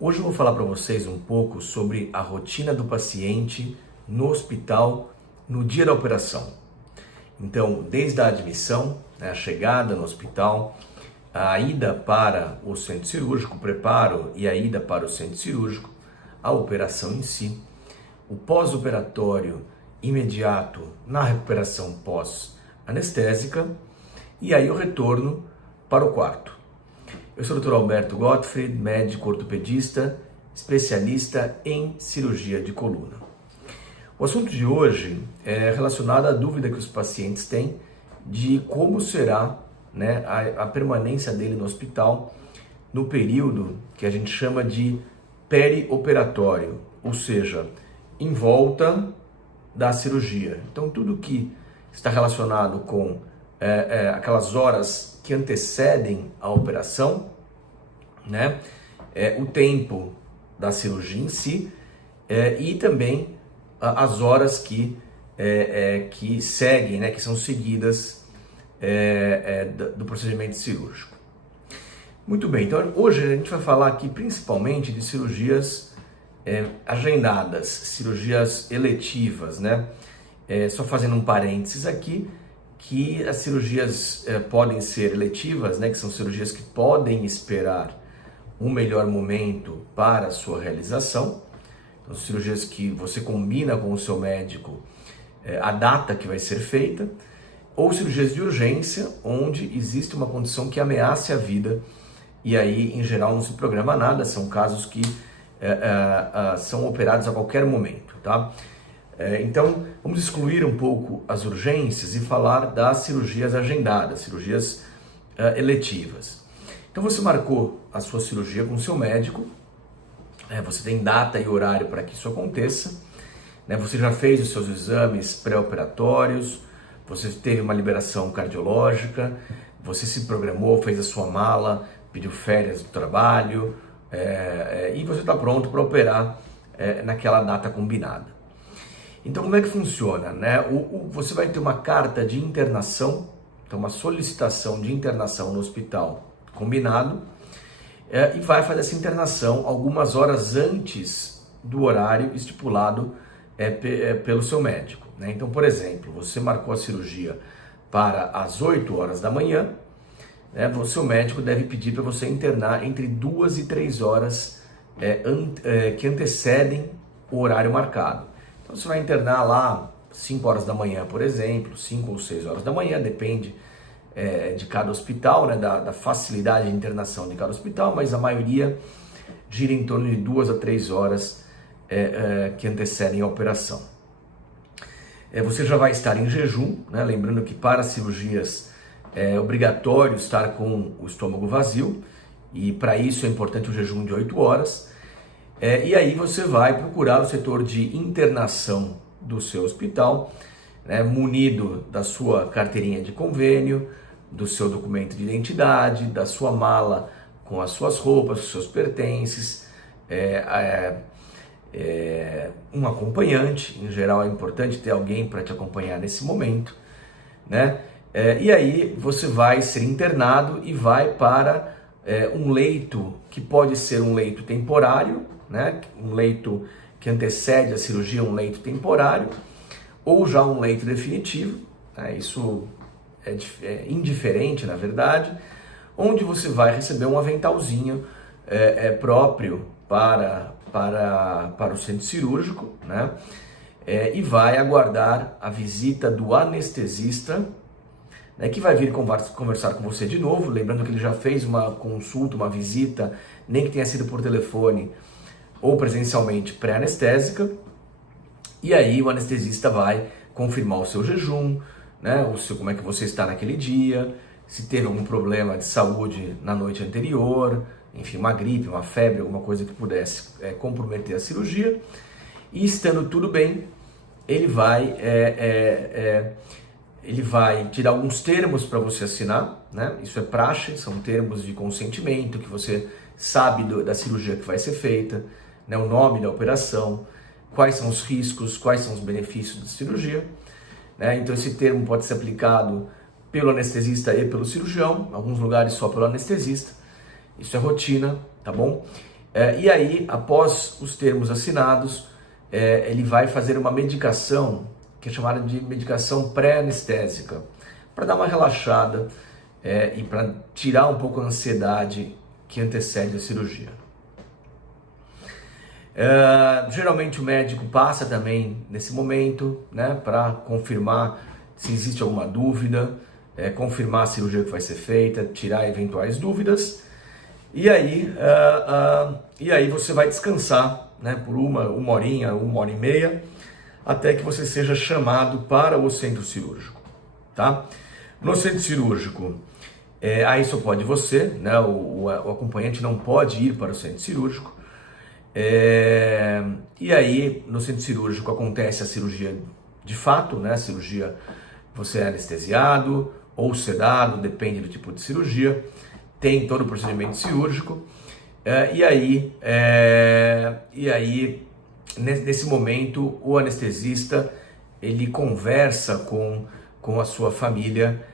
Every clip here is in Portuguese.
Hoje eu vou falar para vocês um pouco sobre a rotina do paciente no hospital no dia da operação. Então, desde a admissão, a chegada no hospital, a ida para o centro cirúrgico, o preparo e a ida para o centro cirúrgico, a operação em si, o pós-operatório imediato na recuperação pós-anestésica e aí o retorno para o quarto. Eu sou o Dr. Alberto Gottfried, médico ortopedista, especialista em cirurgia de coluna. O assunto de hoje é relacionado à dúvida que os pacientes têm de como será, a permanência dele no hospital no período que a gente chama de perioperatório, ou seja, em volta da cirurgia. Então, tudo que está relacionado com aquelas horas que antecedem a operação, o tempo da cirurgia em si e também as horas que seguem, que são seguidas do procedimento cirúrgico. Muito bem, então hoje a gente vai falar aqui principalmente de cirurgias agendadas, cirurgias eletivas, só fazendo um parênteses aqui, que as cirurgias podem ser eletivas, que são cirurgias que podem esperar um melhor momento para a sua realização. Então, cirurgias que você combina com o seu médico a data que vai ser feita, ou cirurgias de urgência, onde existe uma condição que ameace a vida, e aí, em geral, não se programa nada, são casos que são operados a qualquer momento, tá? Então, vamos excluir um pouco as urgências e falar das cirurgias agendadas, cirurgias eletivas. Então, você marcou a sua cirurgia com o seu médico, você tem data e horário para que isso aconteça, você já fez os seus exames pré-operatórios, você teve uma liberação cardiológica, você se programou, fez a sua mala, pediu férias do trabalho e você está pronto para operar naquela data combinada. Então, como é que funciona? Você vai ter uma carta de internação, então uma solicitação de internação no hospital combinado, e vai fazer essa internação algumas horas antes do horário estipulado pelo seu médico. Então, por exemplo, você marcou a cirurgia para as 8 horas da manhã, o seu médico deve pedir para você internar entre 2 e 3 horas que antecedem o horário marcado. Então, você vai internar lá 5 horas da manhã, por exemplo, 5 ou 6 horas da manhã, depende de cada hospital, da facilidade de internação de cada hospital, mas a maioria gira em torno de 2 a 3 horas que antecedem a operação. Você já vai estar em jejum, lembrando que para cirurgias é obrigatório estar com o estômago vazio, e para isso é importante o jejum de 8 horas. E aí você vai procurar o setor de internação do seu hospital, munido da sua carteirinha de convênio, do seu documento de identidade, da sua mala com as suas roupas, os seus pertences, um acompanhante. Em geral é importante ter alguém para te acompanhar nesse momento, e aí você vai ser internado e vai para um leito que pode ser um leito temporário, um leito que antecede a cirurgia, um leito temporário, ou já um leito definitivo, isso é indiferente, na verdade, onde você vai receber um aventalzinho próprio para o centro cirúrgico, e vai aguardar a visita do anestesista, que vai vir conversar com você de novo, lembrando que ele já fez uma consulta, uma visita, nem que tenha sido por telefone ou presencialmente pré-anestésica, e aí o anestesista vai confirmar o seu jejum, como é que você está naquele dia, se teve algum problema de saúde na noite anterior, enfim, uma gripe, uma febre, alguma coisa que pudesse comprometer a cirurgia, e estando tudo bem, ele vai tirar alguns termos para você assinar, isso é praxe, são termos de consentimento, que você sabe da cirurgia que vai ser feita, o nome da operação, quais são os riscos, quais são os benefícios da cirurgia, então esse termo pode ser aplicado pelo anestesista e pelo cirurgião, em alguns lugares só pelo anestesista, isso é rotina, tá bom? E aí, após os termos assinados, ele vai fazer uma medicação, que é chamada de medicação pré-anestésica, para dar uma relaxada e para tirar um pouco a ansiedade que antecede a cirurgia. Geralmente o médico passa também nesse momento, né, para confirmar se existe alguma dúvida, confirmar a cirurgia que vai ser feita, tirar eventuais dúvidas, e aí você vai descansar, né, por uma horinha, 1h30, até que você seja chamado para o centro cirúrgico, tá? No centro cirúrgico, aí só pode você, né, o acompanhante não pode ir para o centro cirúrgico. E aí, no centro cirúrgico acontece a cirurgia de fato, né? A cirurgia, você é anestesiado ou sedado, depende do tipo de cirurgia, tem todo o procedimento cirúrgico. E aí, nesse momento, o anestesista, ele conversa com a sua família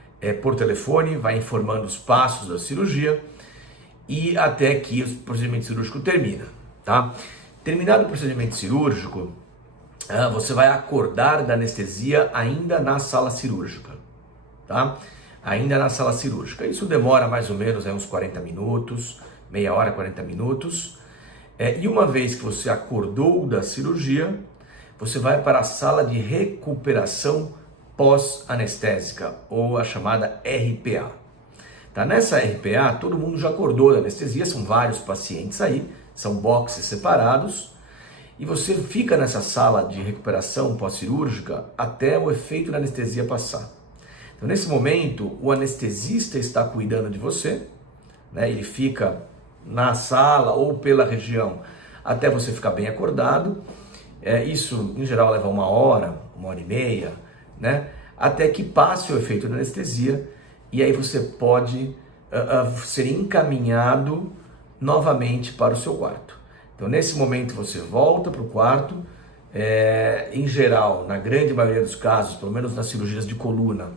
por telefone, vai informando os passos da cirurgia e até que o procedimento cirúrgico termina. Tá? Terminado o procedimento cirúrgico, você vai acordar da anestesia ainda na sala cirúrgica, tá? Ainda na sala cirúrgica. Isso demora mais ou menos uns 40 minutos, meia hora, 40 minutos. E uma vez que você acordou da cirurgia, você vai para a sala de recuperação pós-anestésica, ou a chamada RPA. Tá? Nessa RPA, todo mundo já acordou da anestesia, são vários pacientes aí, são boxes separados, e você fica nessa sala de recuperação pós-cirúrgica até o efeito da anestesia passar. Então, nesse momento, o anestesista está cuidando de você, né? Ele fica na sala ou pela região até você ficar bem acordado. Isso, em geral, leva 1h30, né? Até que passe o efeito da anestesia, e aí você pode ser encaminhado novamente para o seu quarto. Então, nesse momento, você volta para o quarto. Em geral, na grande maioria dos casos, pelo menos nas cirurgias de coluna,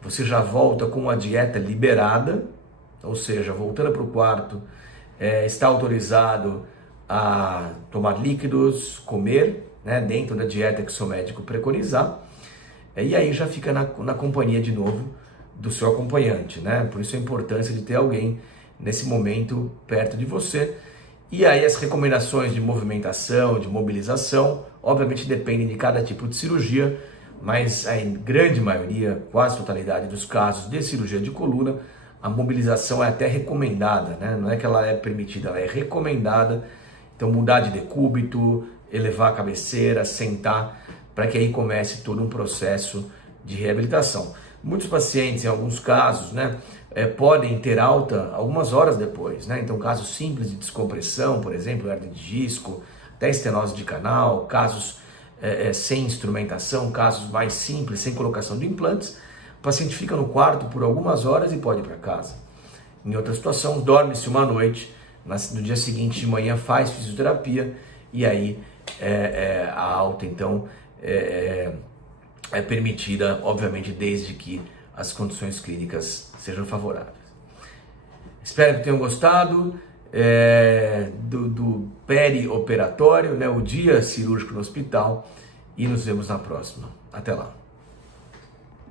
você já volta com a dieta liberada, ou seja, voltando para o quarto, está autorizado a tomar líquidos, comer, né, dentro da dieta que o seu médico preconizar, e aí já fica na companhia de novo do seu acompanhante, né? Por isso a importância de ter alguém nesse momento perto de você. E aí as recomendações de movimentação, de mobilização, obviamente dependem de cada tipo de cirurgia, mas a grande maioria, quase a totalidade dos casos de cirurgia de coluna, a mobilização é até recomendada, né? Não é que ela é permitida, ela é recomendada. Então mudar de decúbito, elevar a cabeceira, sentar, para que aí comece todo um processo de reabilitação. Muitos pacientes, em alguns casos, né, podem ter alta algumas horas depois, né? Então, casos simples de descompressão, por exemplo, hernia de disco, até estenose de canal, casos sem instrumentação, casos mais simples, sem colocação de implantes, o paciente fica no quarto por algumas horas e pode ir para casa. Em outra situação, dorme-se uma noite, no dia seguinte de manhã faz fisioterapia e aí a alta, então, é permitida, obviamente, desde que as condições clínicas sejam favoráveis. Espero que tenham gostado do perioperatório, né, o dia cirúrgico no hospital, e nos vemos na próxima. Até lá.